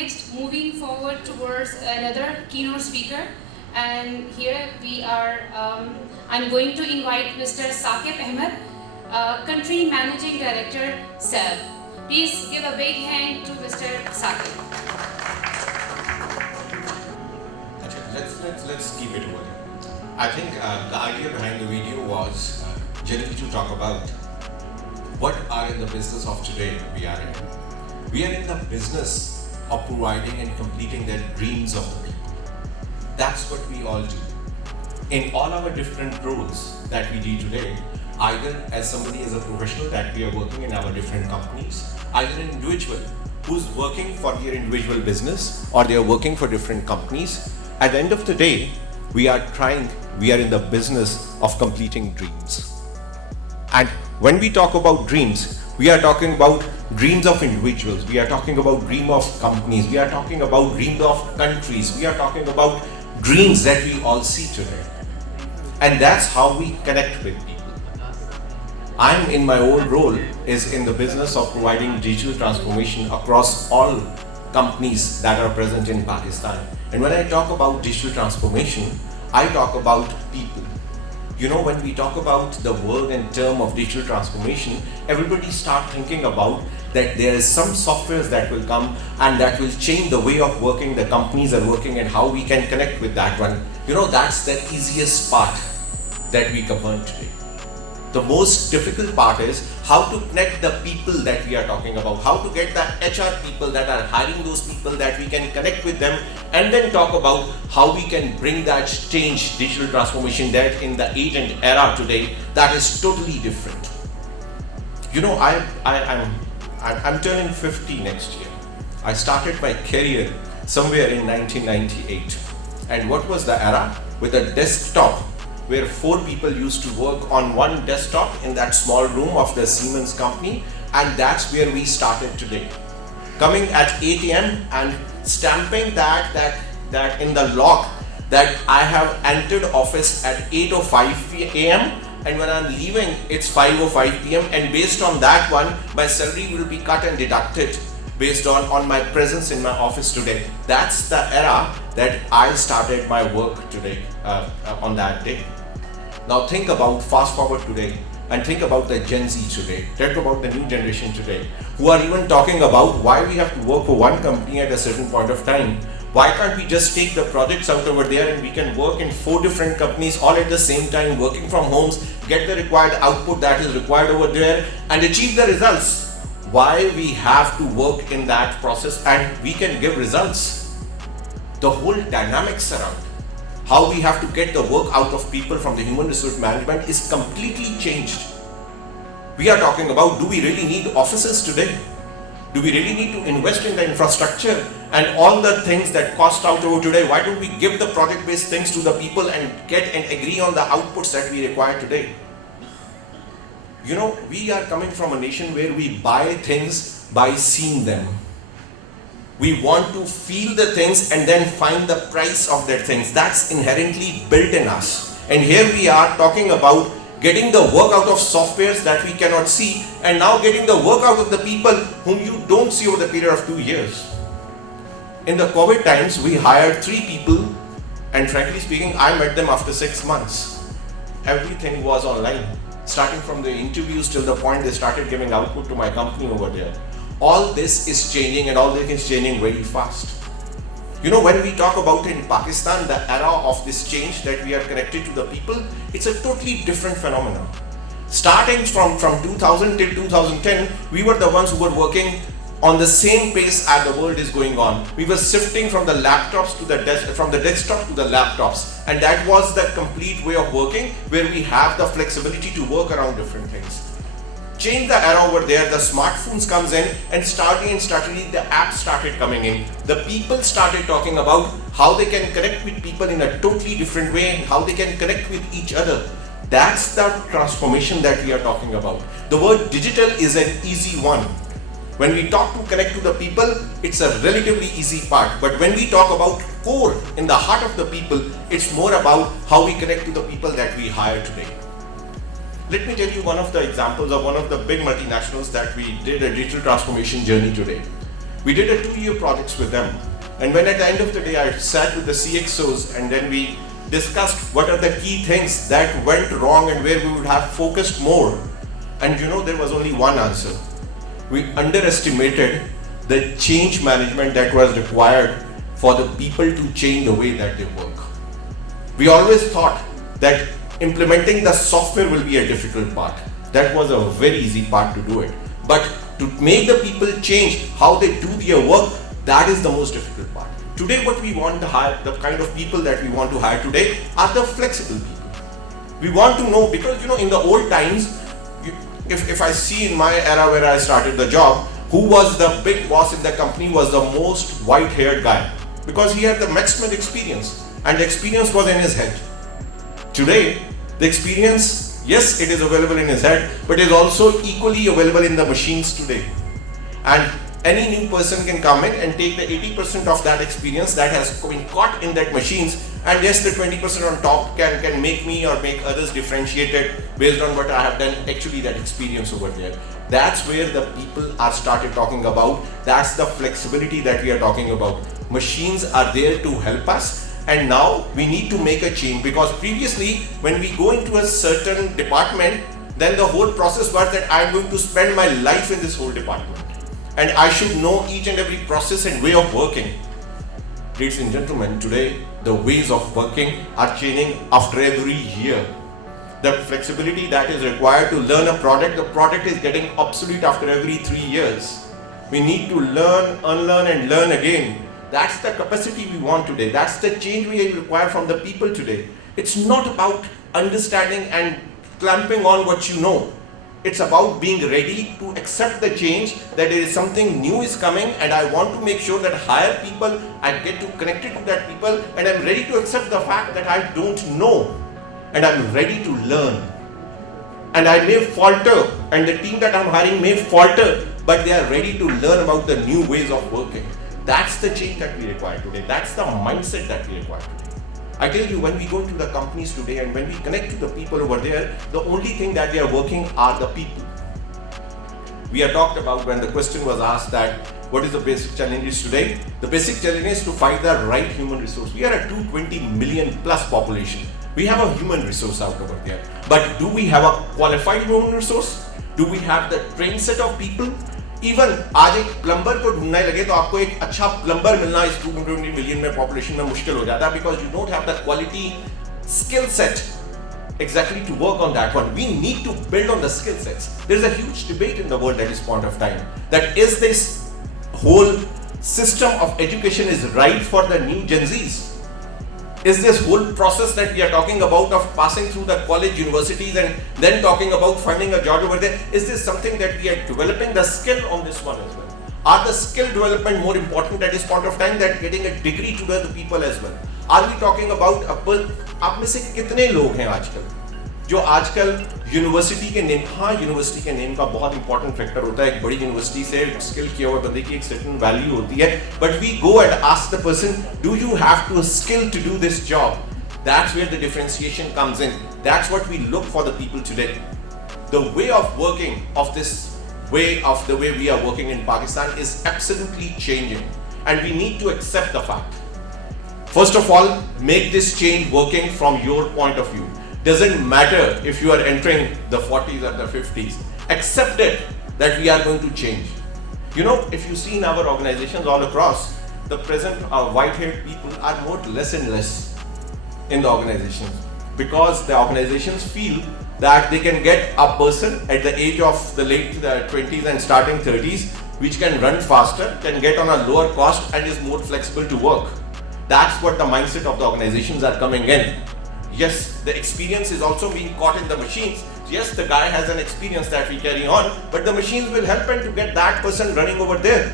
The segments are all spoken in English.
next moving forward towards another keynote speaker. And here we are, I'm going to invite Mr. Saquib Ahmed, Country Managing Director, SAP. Please give a big hand to Mr. Saquib. Let's keep it over. I think the idea behind the video was generally to talk about what are in the business of today we are in. We are in the business of providing and completing the dreams of the people. That's what we all do. In all our different roles that we do today, either as somebody as a professional that we are working in our different companies, either an individual who's working for their individual business or they are working for different companies, at the end of the day, we are in the business of completing dreams. And when we talk about dreams, we are talking about dreams of individuals, we are talking about dreams of companies, we are talking about dreams of countries, we are talking about dreams that we all see today. And that's how we connect with people. I'm in my own role is in the business of providing digital transformation across all companies that are present in Pakistan. And when I talk about digital transformation, I talk about people. You know, when we talk about the word and term of digital transformation, everybody start thinking about that there is some softwares that will come and that will change the way of working the companies are working and how we can connect with that one. You know, that's the easiest part that we cover today. The most difficult part is how to connect the people that we are talking about, how to get the HR people that are hiring those people that we can connect with them, and then talk about how we can bring that change, digital transformation that in the age and era today that is totally different. You know, I'm turning 50 next year. I started my career somewhere in 1998. And what was the era? With a desktop where 4 people used to work on one desktop in that small room of the Siemens company, and that's where we started today. Coming at 8 a.m. and stamping that in the log that I have entered office at 8:05 a.m. and when I'm leaving it's 5:05 p.m. and based on that one my salary will be cut and deducted based on my presence in my office today. That's the era that I started my work today on that day. Now think about fast forward today and think about the Gen Z today, think about the new generation today who are even talking about why we have to work for one company at a certain point of time. Why can't we just take the projects out over there and we can work in 4 different companies all at the same time, working from homes, get the required output that is required over there and achieve the results. Why we have to work in that process and we can give results. The whole dynamics around how we have to get the work out of people from the human resource management is completely changed. We are talking about, do we really need offices today? Do we really need to invest in the infrastructure and all the things that cost out over today? Why don't we give the project-based things to the people and get and agree on the outputs that we require today? You know, we are coming from a nation where we buy things by seeing them. We want to feel the things and then find the price of that things. That's inherently built in us. And here we are talking about getting the work out of softwares that we cannot see and now getting the work out of the people whom you don't see over the period of 2 years. In the COVID times, we hired 3 people and frankly speaking, I met them after 6 months. Everything was online, starting from the interviews till the point they started giving output to my company over there. All this is changing and all this is changing very fast. You know, when we talk about in Pakistan, the era of this change that we are connected to the people, it's a totally different phenomenon. Starting from 2000 till 2010, we were the ones who were working on the same pace as the world is going on. We were shifting from the laptops to from the desktop to the laptops. And that was the complete way of working where we have the flexibility to work around different things. Change the era over there, the smartphones comes in and starting the apps started coming in. The people started talking about how they can connect with people in a totally different way and how they can connect with each other. That's the transformation that we are talking about. The word digital is an easy one. When we talk to connect to the people, it's a relatively easy part. But when we talk about core in the heart of the people, it's more about how we connect to the people that we hire today. Let me tell you one of the examples of one of the big multinationals that we did a digital transformation journey today. We did a 2-year project with them. And when at the end of the day, I sat with the CXOs and then we discussed what are the key things that went wrong and where we would have focused more. And there was only one answer. We underestimated the change management that was required for the people to change the way that they work. We always thought that implementing the software will be a difficult part. That was a very easy part to do it. But to make the people change how they do their work, that is the most difficult part. Today what we want to hire, the kind of people that we want to hire today are the flexible people. We want to know, because in the old times, if I see in my era where I started the job, who was the big boss in the company was the most white-haired guy, because he had the maximum experience and the experience was in his head. Today, the experience, yes, it is available in his head, but is also equally available in the machines today. And any new person can come in and take the 80% of that experience that has been caught in that machines, and yes, the 20% on top can make me or make others differentiated based on what I have done, actually that experience over there. That's where the people are started talking about. That's the flexibility that we are talking about. Machines are there to help us, and now we need to make a change, because previously when we go into a certain department, then the whole process was that I'm going to spend my life in this whole department and I should know each and every process and way of working. Ladies and gentlemen, today the ways of working are changing after every year. The flexibility that is required to learn a product, the product is getting obsolete after every 3 years. We need to learn, unlearn and learn again. That's the capacity we want today. That's the change we require from the people today. It's not about understanding and clamping on what you know. It's about being ready to accept the change, that there is something new is coming and I want to make sure that hire people, I get to connected to that people, and I'm ready to accept the fact that I don't know and I'm ready to learn. And I may falter and the team that I'm hiring may falter, but they are ready to learn about the new ways of working. That's the change that we require today. That's the mindset that we require today. I tell you, when we go into the companies today and when we connect to the people over there, the only thing that they are working are the people. We are talked about when the question was asked that what is the basic challenges today? The basic challenge is to find the right human resource. We are a 220 million plus population. We have a human resource out over there. But do we have a qualified human resource? Do we have the trained set of people? Even आज एक plumber को ढूंढने लगे तो आपको एक अच्छा plumber मिलना इस 220 मिलियन में पॉपुलेशन में मुश्किल हो जाता है, because you don't have the quality skill set exactly to work on that one. We need to build on the skill sets. There is a huge debate in the world at this point of time that is this whole system of education is right for the new Gen Zs? Is this whole process that we are talking about of passing through the college, universities and then talking about finding a job over there, is this something that we are developing the skill on this one as well? Are the skill development more important at this point of time than getting a degree to the people as well? Are we talking about आप में से कितने लोग हैं आजकल जो आजकल university के नेम, हाँ यूनिवर्सिटी के नेम का बहुत इंपॉर्टेंट फैक्टर होता है, एक बड़ी यूनिवर्सिटी से स्किल किया हुआ बंदे की एक सर्टेन वैल्यू होती है, but we go and ask the person, do you have to skill to do this job? That's where the differentiation comes in. That's what we look for the people today. The way of working of this way of the way we are working in Pakistan is absolutely changing, and we need to accept the fact. First of all, make this change working from your point of view. Doesn't matter if you are entering the 40s or the 50s. Accept it that we are going to change. You know, if you see in our organizations all across, the present white-haired people are more less and less in the organizations, because the organizations feel that they can get a person at the age of the late 20s and starting 30s, which can run faster, can get on a lower cost and is more flexible to work. That's what the mindset of the organizations are coming in. Yes, the experience is also being caught in the machines. Yes, the guy has an experience that we carry on, but the machines will help him to get that person running over there.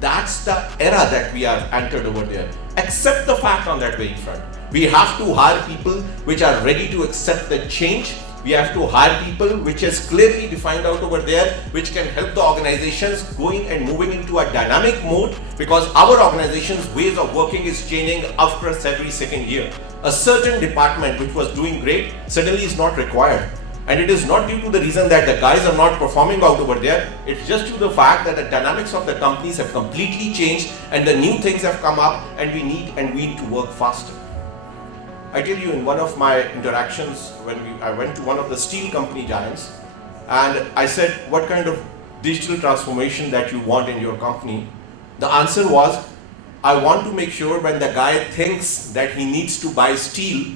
That's the era that we are entered over there. Accept the fact on that way front. We have to hire people which are ready to accept the change. We have to hire people which is clearly defined out over there, which can help the organizations going and moving into a dynamic mode, because our organization's ways of working is changing every second year. A certain department which was doing great suddenly is not required. And it is not due to the reason that the guys are not performing out over there. It's just due to the fact that the dynamics of the companies have completely changed and the new things have come up, and we need to work faster. I tell you, in one of my interactions I went to one of the steel company giants, and I said, what kind of digital transformation that you want in your company? The answer was, I want to make sure when the guy thinks that he needs to buy steel,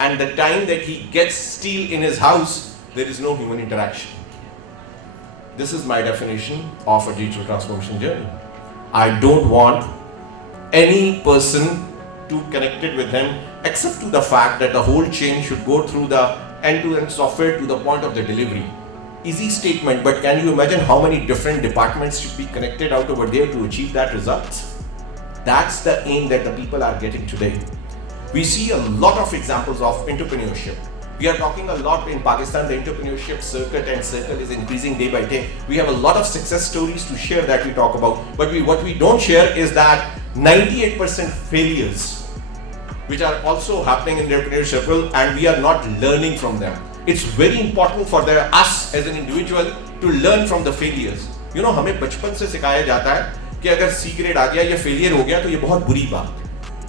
and the time that he gets steel in his house, there is no human interaction. This is my definition of a digital transformation journey. I don't want any person to connect it with him, except to the fact that the whole chain should go through the end-to-end software to the point of the delivery. Easy statement, but can you imagine how many different departments should be connected out over there to achieve that result? That's the aim that the people are getting today. We see a lot of examples of entrepreneurship. We are talking a lot in Pakistan, the entrepreneurship circuit and circle is increasing day by day. We have a lot of success stories to share that we talk about, but what we don't share is that 98% failures, which are also happening in the entrepreneurship circle, and we are not learning from them. It's very important for us as an individual to learn from the failures. You know, हमें बचपन से सिखाया जाता है कि अगर C grade आ गया या फेलियर हो गया तो ये बहुत बुरी बात।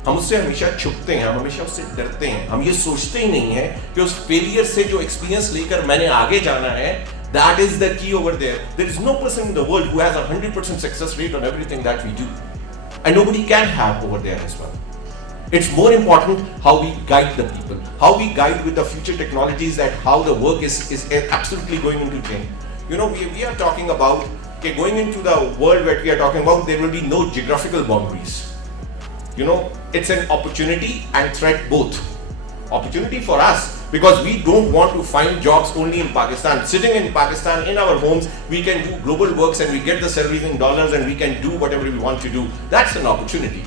हम उससे हमेशा छुपते हैं, हम हमेशा उससे डरते हैं, हम ये सोचते ही नहीं है कि उस फेलियर से जो एक्सपीरियंस लेकर मैंने आगे जाना है, that is the key over there. There is no person in the world who has 100% success rate on everything that we do, and nobody can have over there as well. It's more important how we guide the people, how we guide with the future technologies, that how the work is absolutely going into change. You know, we are talking about going into the world where we are talking about, there will be no geographical boundaries. You know, it's an opportunity and threat both. Opportunity for us, because we don't want to find jobs only in Pakistan. Sitting in Pakistan, in our homes, we can do global works and we get the salaries in dollars and we can do whatever we want to do. That's an opportunity.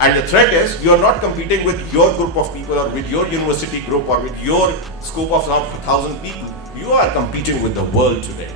And the threat is, you're not competing with your group of people or with your university group or with your scope of 1,000 people. You are competing with the world today.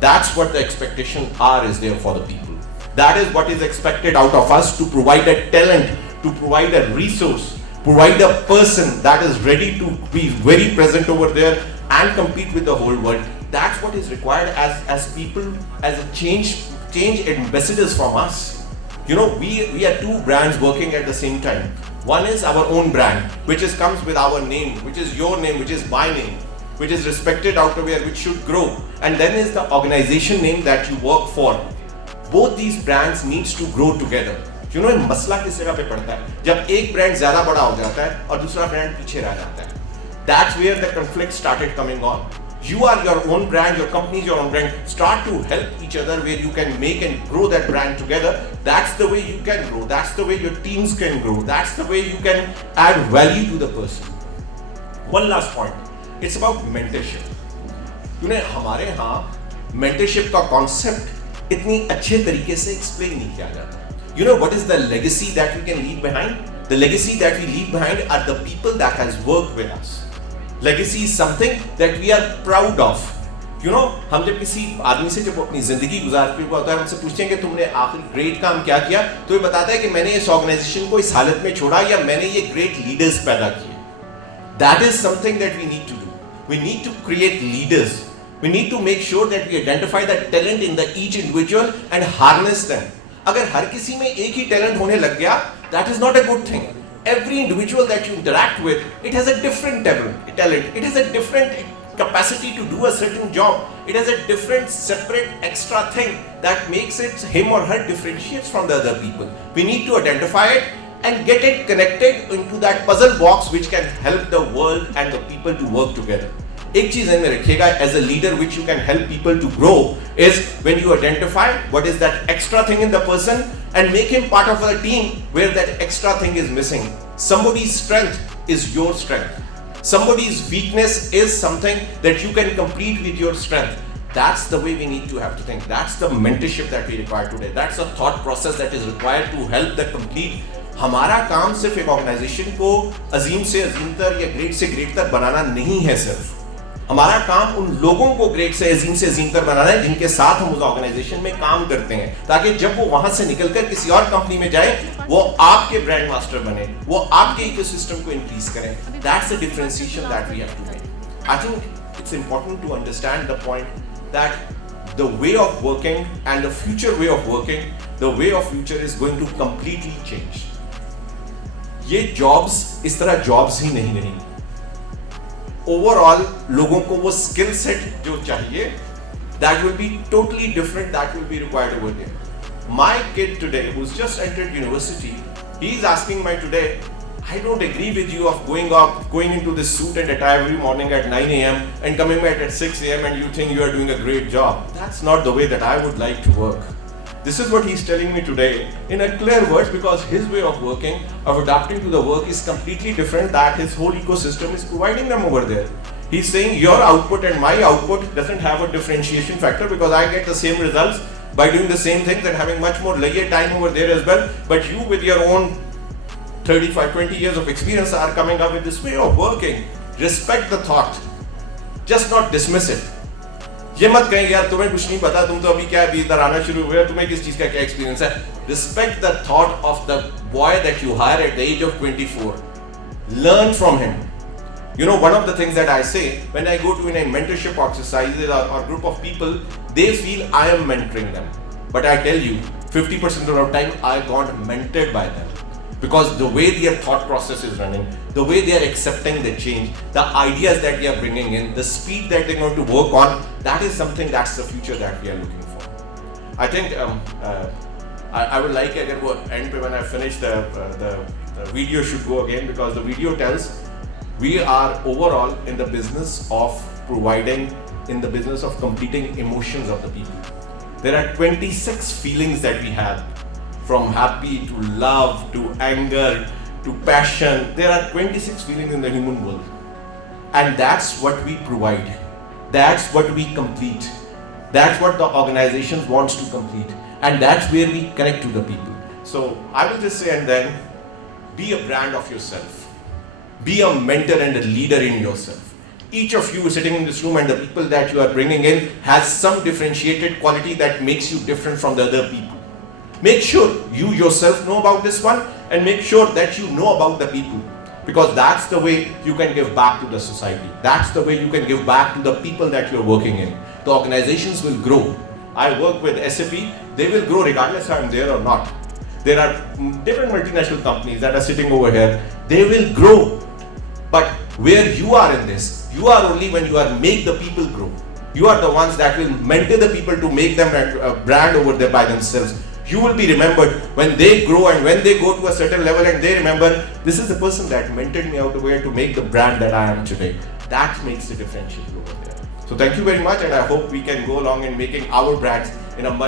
That's what the expectation is there for the people. That is what is expected out of us, to provide a talent, to provide a resource, provide a person that is ready to be very present over there and compete with the whole world. That's what is required as people, as a change ambassadors from us. You know, we are two brands working at the same time. One is our own brand, which comes with our name, which is your name, which is my name, which is respected out there, which should grow. And then is the organization name that you work for. Both these brands needs to grow together. You know, मसला किस जगह पे पड़ता है? जब एक brand ज़्यादा बड़ा हो जाता है और दूसरा ब्रांड पीछे रह जाता है. That's where the conflict started coming on. You are your own brand, your company is your own brand. Start to help each other where you can make and grow that brand together. That's the way you can grow. That's the way your teams can grow. That's the way you can add value to the person. One last point. It's about mentorship. You know, हमारे यहाँ mentorship का concept इतनी अच्छे तरीके से explain नहीं किया जाता. You know what is the legacy that we can leave behind? The legacy that we leave behind are the people that has worked with us. Legacy is something that we are proud of. You know, हम जब किसी आदमी से जब अपनी जिंदगी गुजारते हुए होता है, हमसे पूछते हैं कि तुमने आखिरी ग्रेट काम क्या किया, तो ये बताता है कि मैंने इस ऑर्गेनाइजेशन को इस हालत में छोड़ा या मैंने ये ग्रेट लीडर्स पैदा किए. That is something that we need to do. We need to create leaders. We need to make sure that we identify the talent in the each individual and harness them. अगर हर किसी में एक ही talent होने लग गया, that is not a good thing. Every individual that you interact with, it has a different talent. It has a different capacity to do a certain job. It has a different, separate, extra thing that makes it him or her differentiates from the other people. We need to identify it and get it connected into that puzzle box which can help the world and the people to work together. एक चीज ध्यान में रखिएगा, as a leader which you can help people to grow is when you identify what is that extra thing in the person and make him part of a team where that extra thing is missing. Somebody's strength is your strength. Somebody's weakness is something that you can complete with your strength. That's the way we need to have to think. That's the mentorship that we require today. That's the thought process that is required to help the complete. हमारा काम सिर्फ एक organisation को अजीम से अजीमतर या great से greater बनाना नहीं है. सिर्फ हमारा काम उन लोगों को ग्रेट से अजीमतर बनाना है जिनके साथ हम उस ऑर्गेनाइजेशन में काम करते हैं, ताकि जब वो वहां से निकलकर किसी और कंपनी में जाए, वो आपके ब्रांड मास्टर बने, वो आपके इकोसिस्टम को इंक्रीज करें. That's the differentiation that we have to make. I think it's important to understand the point that the way of working and the future way of working, the way of future is going to completely change. ये jobs इस तरह jobs ही नहीं रही. Overall, लोगों को वो skill set जो चाहिए, that will be totally different, that will be required over there. My kid today, who's just entered university, he's asking me today, I don't agree with you of going into this suit and attire every morning at 9 a.m. and coming back at 6 a.m. and you think you are doing a great job. That's not the way that I would like to work. This is what he's telling me today in a clear words, because his way of working, of adapting to the work is completely different that his whole ecosystem is providing them over there. He's saying your output and my output doesn't have a differentiation factor because I get the same results by doing the same things and having much more leisure time over there as well. But you with your own 35, 20 years of experience are coming up with this way of working. Respect the thought. Just not dismiss it. ये मत कहें यार तुम्हें कुछ नहीं पता, तुम तो अभी क्या अभी इधर आना शुरू हुए, तुम्हें किस चीज का क्या एक्सपीरियंस है. Respect the thought of the boy that you hire at the age of 24. Learn from him. You know, one of the things that I say when I go to a mentorship exercises or group of people, they feel I am mentoring them. But I tell you, 50% of the time I got mentored by them. Because the way their thought process is running, the way they are accepting the change, the ideas that they are bringing in, the speed that they're going to work on, that is something that's the future that we are looking for. I think I would like at the end when I finish the video should go again, because the video tells we are overall in the business of providing, in the business of completing emotions of the people. There are 26 feelings that we have. From happy to love to anger to passion. There are 26 feelings in the human world. And that's what we provide. That's what we complete. That's what the organization wants to complete. And that's where we connect to the people. So I will just say, and then, be a brand of yourself. Be a mentor and a leader in yourself. Each of you sitting in this room and the people that you are bringing in has some differentiated quality that makes you different from the other people. Make sure you yourself know about this one, and make sure that you know about the people, because that's the way you can give back to the society. That's the way you can give back to the people that you're working in. The organizations will grow. I work with SAP, they will grow regardless if I'm there or not. There are different multinational companies that are sitting over here. They will grow. But where you are in this, you are only when you are make the people grow. You are the ones that will mentor the people to make them a brand over there by themselves. You will be remembered when they grow and when they go to a certain level and they remember, this is the person that mentored me out of where to make the brand that I am today. That makes the differential over there. So thank you very much, and I hope we can go along in making our brands in a much